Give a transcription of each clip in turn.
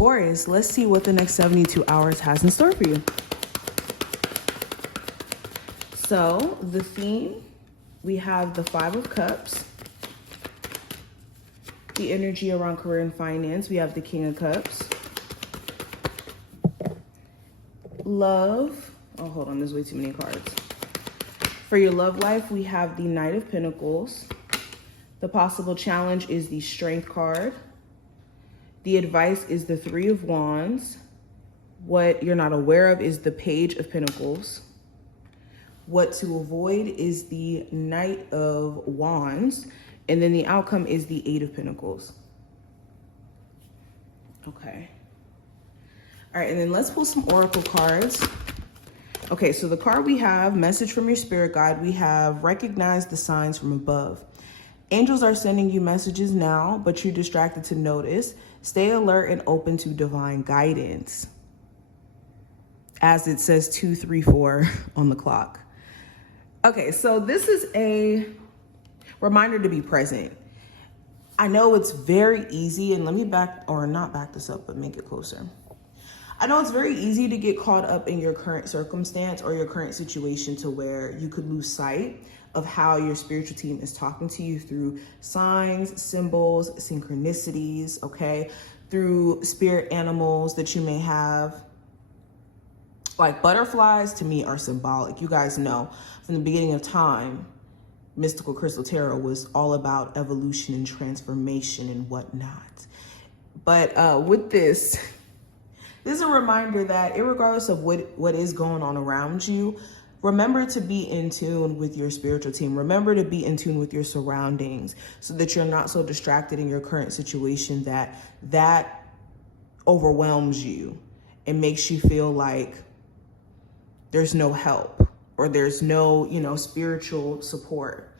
Taurus, let's see what the next 72 hours has in store for you. So the theme, we have the Five of Cups. The energy around career and finance, we have the King of Cups. Love, oh, hold on, there's way too many cards. For your love life, we have the Knight of Pentacles. The possible challenge is the Strength card. The advice is the Three of Wands. What you're not aware of is the Page of Pentacles. What to avoid is the Knight of Wands. And then the outcome is the Eight of Pentacles. Okay. All right, and then let's pull some oracle cards. Okay, so the card we have, message from your spirit guide, we have recognize the signs from above. Angels are sending you messages now, but you're distracted to notice. Stay alert and open to divine guidance. As it says 2:34 on the clock. Okay, so this is a reminder to be present. I know it's very easy, and let me not back this up, but make it closer. I know it's very easy to get caught up in your current circumstance or your current situation to where you could lose sight of how your spiritual team is talking to you through signs, symbols, synchronicities, okay? Through spirit animals that you may have. Like butterflies to me are symbolic. You guys know from the beginning of time, Mystical Crystal Tarot was all about evolution and transformation and whatnot. But with this is a reminder that irregardless of what is going on around you, remember to be in tune with your spiritual team. Remember to be in tune with your surroundings so that you're not so distracted in your current situation that overwhelms you and makes you feel like there's no help or there's no, spiritual support.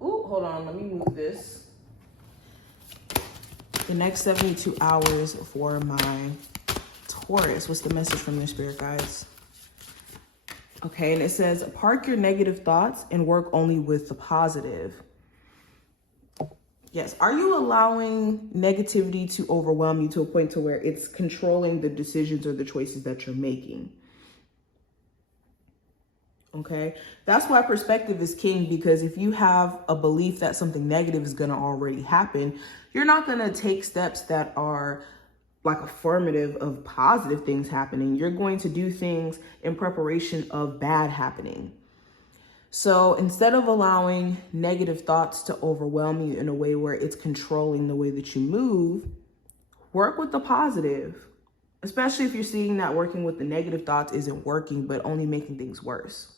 Ooh, hold on, let me move this. The next 72 hours for my Taurus. What's the message from their spirit guides? Okay, and it says, park your negative thoughts and work only with the positive. Yes, are you allowing negativity to overwhelm you to a point to where it's controlling the decisions or the choices that you're making? Okay, that's why perspective is king, because if you have a belief that something negative is going to already happen, you're not going to take steps that are like affirmative of positive things happening. You're going to do things in preparation of bad happening. So instead of allowing negative thoughts to overwhelm you in a way where it's controlling the way that you move, work with the positive, especially if you're seeing that working with the negative thoughts isn't working, but only making things worse.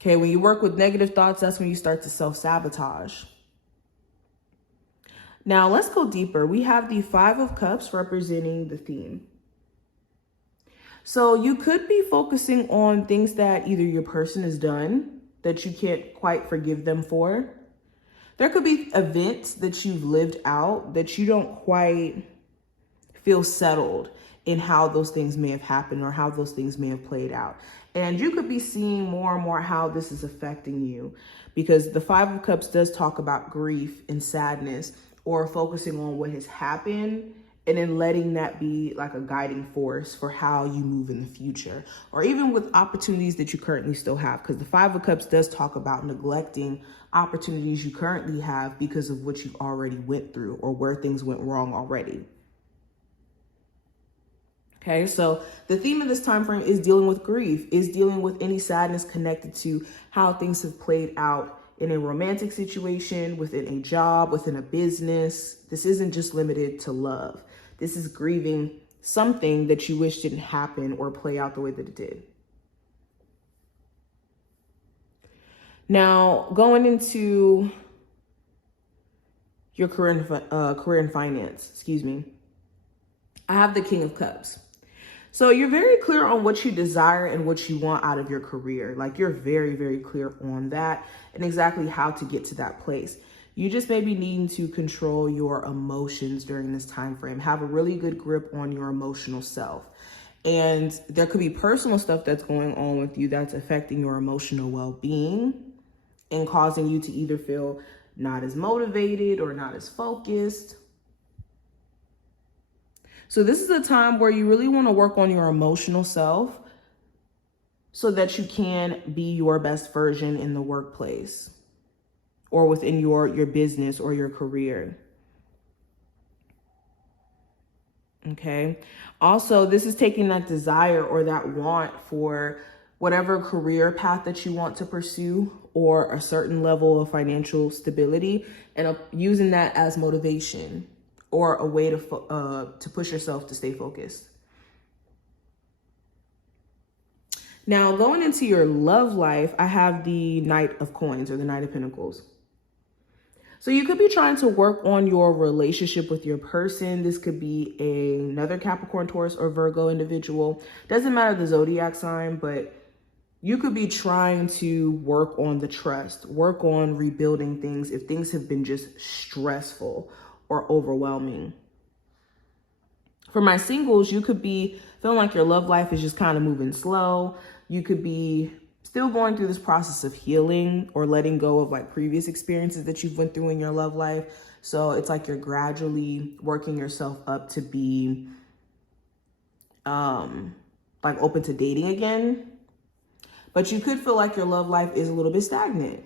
Okay, when you work with negative thoughts, that's when you start to self-sabotage. Now, let's go deeper. We have the Five of Cups representing the theme. So you could be focusing on things that either your person has done that you can't quite forgive them for. There could be events that you've lived out that you don't quite feel settled in how those things may have happened or how those things may have played out. And you could be seeing more and more how this is affecting you, because the Five of Cups does talk about grief and sadness, or focusing on what has happened and then letting that be like a guiding force for how you move in the future, or even with opportunities that you currently still have, because the Five of Cups does talk about neglecting opportunities you currently have because of what you've already went through or where things went wrong already. Okay, so the theme of this time frame is dealing with grief, is dealing with any sadness connected to how things have played out in a romantic situation, within a job, within a business. This isn't just limited to love. This is grieving something that you wish didn't happen or play out the way that it did. Now, going into your career and finance, I have the King of Cups. So you're very clear on what you desire and what you want out of your career. Like, you're very, very clear on that and exactly how to get to that place. You just may be needing to control your emotions during this time frame. Have a really good grip on your emotional self. And there could be personal stuff that's going on with you that's affecting your emotional well-being and causing you to either feel not as motivated or not as focused. So this is a time where you really want to work on your emotional self so that you can be your best version in the workplace or within your business or your career. Okay. Also, this is taking that desire or that want for whatever career path that you want to pursue or a certain level of financial stability and using that as motivation or a way to push yourself to stay focused. Now, going into your love life, I have the Knight of Coins or the Knight of Pentacles. So you could be trying to work on your relationship with your person. This could be another Capricorn, Taurus, or Virgo individual. Doesn't matter the zodiac sign, but you could be trying to work on the trust, work on rebuilding things if things have been just stressful or overwhelming. For my singles, you could be feeling like your love life is just kind of moving slow. You could be still going through this process of healing or letting go of like previous experiences that you've went through in your love life. So it's like you're gradually working yourself up to be like open to dating again. But you could feel like your love life is a little bit stagnant.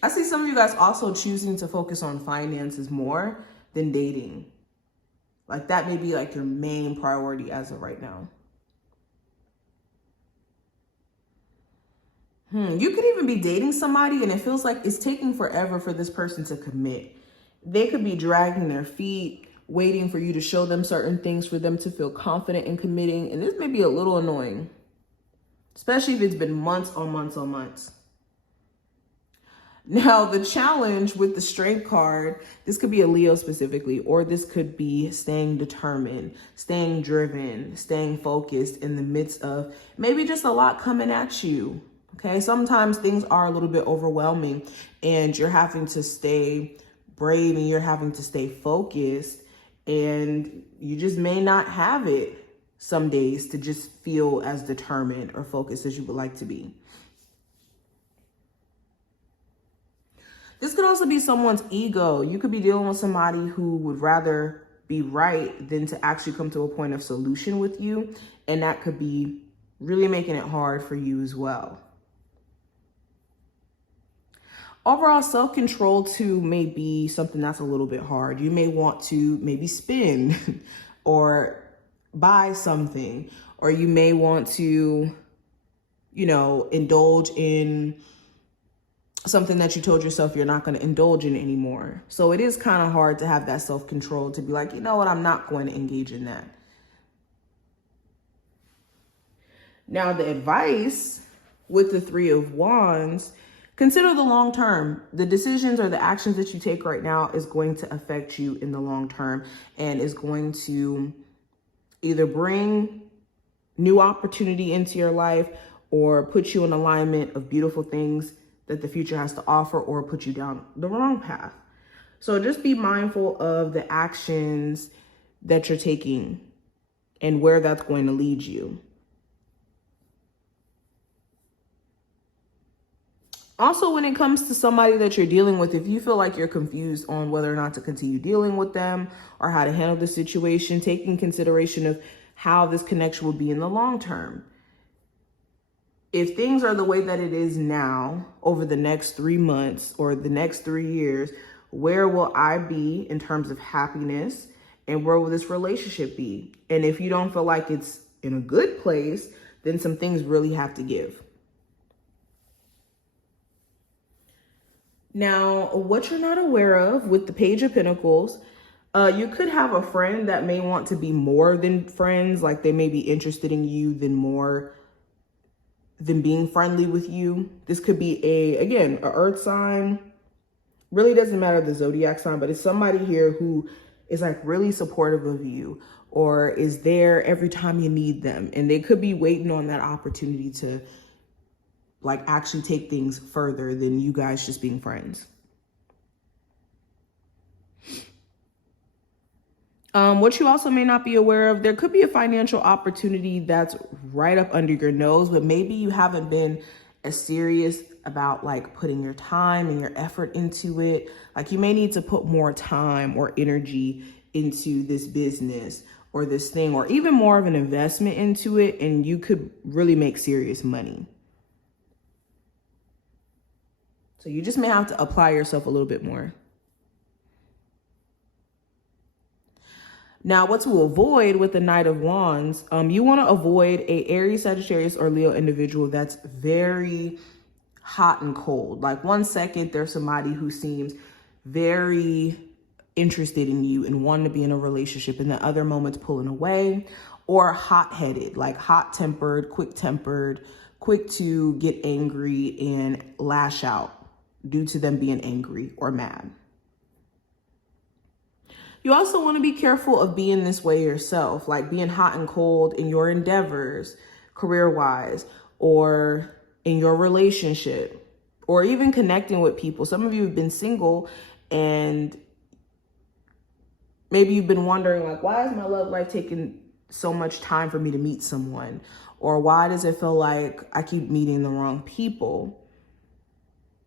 I see some of you guys also choosing to focus on finances more than dating. Like that may be like your main priority as of right now. You could even be dating somebody and it feels like it's taking forever for this person to commit. They could be dragging their feet, waiting for you to show them certain things for them to feel confident in committing. And this may be a little annoying, especially if it's been months on months on months. Now, the challenge with the Strength card, this could be a Leo specifically, or this could be staying determined, staying driven, staying focused in the midst of maybe just a lot coming at you. Okay, sometimes things are a little bit overwhelming and you're having to stay brave and you're having to stay focused, and you just may not have it some days to just feel as determined or focused as you would like to be. This could also be someone's ego. You could be dealing with somebody who would rather be right than to actually come to a point of solution with you. And that could be really making it hard for you as well. Overall, self-control too may be something that's a little bit hard. You may want to maybe spend or buy something, or you may want to, indulge in something that you told yourself you're not going to indulge in anymore. So it is kind of hard to have that self-control to be like, you know what, I'm not going to engage in that. Now, the advice with the Three of Wands, consider the long term. The decisions or the actions that you take right now is going to affect you in the long term and is going to either bring new opportunity into your life or put you in alignment of beautiful things that the future has to offer, or put you down the wrong path. So just be mindful of the actions that you're taking and where that's going to lead you. Also, when it comes to somebody that you're dealing with, if you feel like you're confused on whether or not to continue dealing with them or how to handle the situation, take in consideration of how this connection will be in the long term. If things are the way that it is now over the next 3 months or the next 3 years, where will I be in terms of happiness, and where will this relationship be? And if you don't feel like it's in a good place, then some things really have to give. Now, what you're not aware of with the Page of Pentacles, you could have a friend that may want to be more than friends, like they may be interested in you than being friendly with you. This could be again, an earth sign. Really doesn't matter the zodiac sign, but it's somebody here who is like really supportive of you or is there every time you need them. And they could be waiting on that opportunity to like actually take things further than you guys just being friends. What you also may not be aware of, there could be a financial opportunity that's right up under your nose, but maybe you haven't been as serious about like putting your time and your effort into it. Like you may need to put more time or energy into this business or this thing, or even more of an investment into it, and you could really make serious money. So you just may have to apply yourself a little bit more. Now, what to avoid with the Knight of Wands, you want to avoid a Aries, Sagittarius, or Leo individual that's very hot and cold. Like 1 second, there's somebody who seems very interested in you and wanting to be in a relationship, and the other moments pulling away, or hot-headed, like hot-tempered, quick to get angry and lash out due to them being angry or mad. You also want to be careful of being this way yourself, like being hot and cold in your endeavors, career-wise, or in your relationship, or even connecting with people. Some of you have been single and maybe you've been wondering, like, why is my love life taking so much time for me to meet someone? Or why does it feel like I keep meeting the wrong people?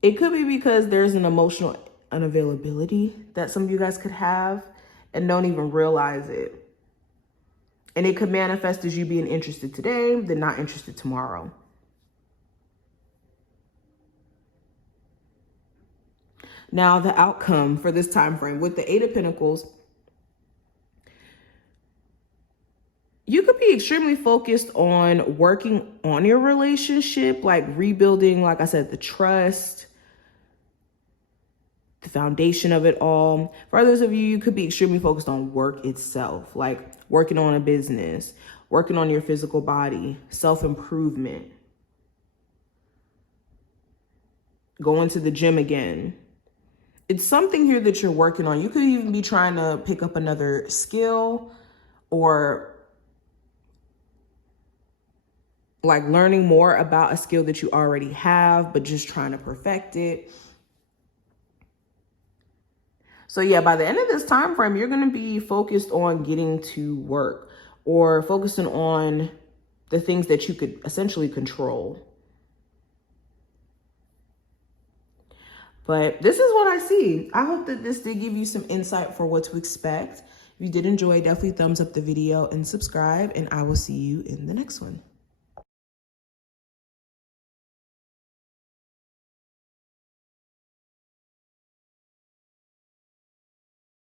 It could be because there's an emotional unavailability that some of you guys could have and don't even realize it. And it could manifest as you being interested today, then not interested tomorrow. Now, the outcome for this time frame with the 8 of Pentacles, you could be extremely focused on working on your relationship, like rebuilding, like I said, the trust, the foundation of it all. For others of you, you could be extremely focused on work itself, like working on a business, working on your physical body, self-improvement, going to the gym again. It's something here that you're working on. You could even be trying to pick up another skill or like learning more about a skill that you already have, but just trying to perfect it. So yeah, by the end of this time frame, you're going to be focused on getting to work or focusing on the things that you could essentially control. But this is what I see. I hope that this did give you some insight for what to expect. If you did enjoy, definitely thumbs up the video and subscribe, and I will see you in the next one.